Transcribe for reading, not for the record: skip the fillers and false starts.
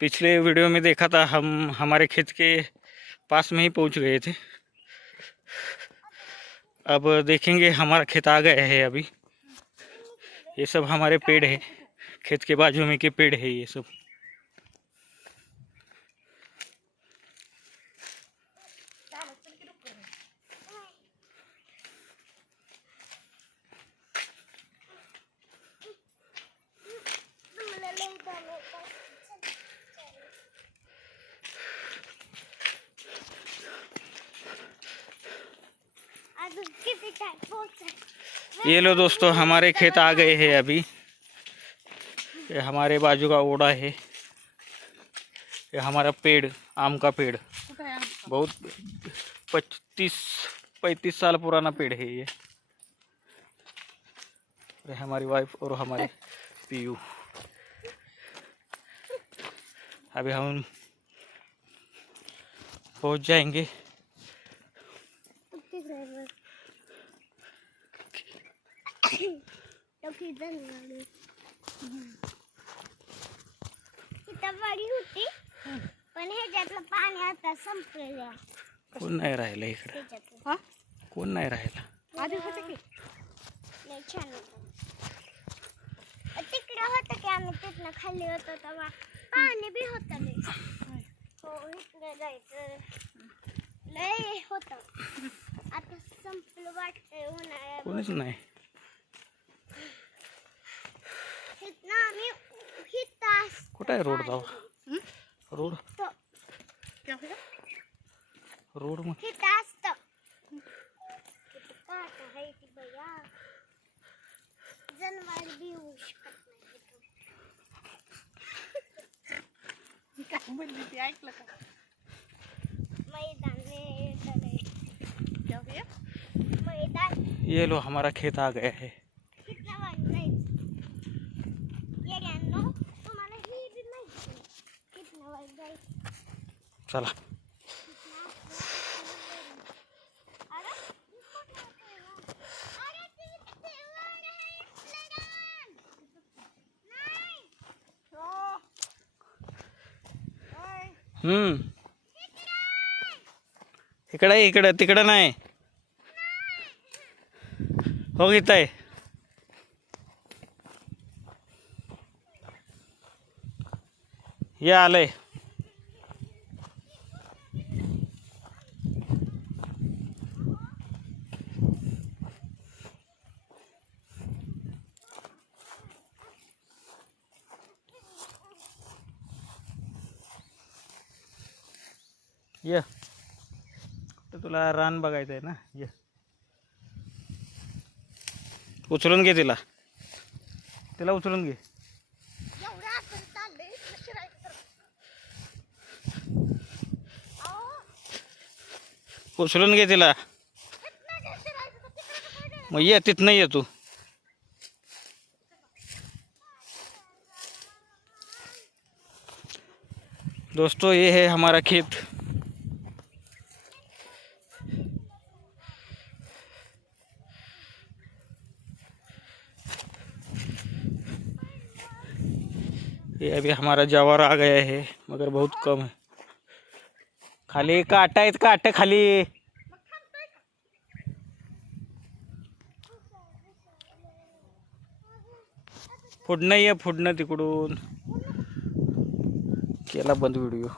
पिछले वीडियो में देखा था, हम हमारे खेत के पास में ही पहुंच गए थे। अब देखेंगे, हमारा खेत आ गया है अभी। ये सब हमारे पेड़ है, खेत के बाजू में के पेड़ है ये सब। ये लो दोस्तों, हमारे खेत आ गए हैं अभी। ये हमारे बाजू का ओड़ा है। ये हमारा पेड़, आम का पेड़, बहुत 35 साल पुराना पेड़ है ये। हमारी वाइफ और हमारे पीयू। अभी हम पहुंच जाएंगे। होती पण ह्याच्यातलं पाणी आता संपलेलं. कोण नाही राहिलं इकडे? कोण नाही राहिलं? आधी होते की लय छान होतं. तिकडे होतं की आम्ही तिथनं खाली होतो तेव्हा पाणी बी होतं लय. हो, इकडे जायचं लय होतं. आता संपलं वाटतंय उन्हाळ्यात. कोणीच नाही. इथनं आम्ही तास कुठं आहे रोड? जाऊ रोड, रोड मग इथं असतं. काटा आहे ती बघा. जनावर बी येऊ शकत नाही. काय म्हणली ती ऐकलं का? मैदान मैदान. ये लो, हमारा खेत आ गया है। कितना वाट जायचं येड्यांनो, तुम्हाला ही बी माहिती कितना वाट जायचं. चला. इकडे इकडे तिकडे नाही हो. गीत आहे ये आलंय. ये तुला रान बघायचं आहे ना? ये उचलून घे तिला, तिला उचलून घे. उचलून घे तिला. मग ये तिथनं ये तू. दोस्तों, ये है हमारा खेत। ये अभी हमारा जवार आ गया है, मगर बहुत कम है. खाली काटा आहेत, काटे खाली. फुडणं ये, फुडणं तिकडून. केला बंद व्हिडिओ.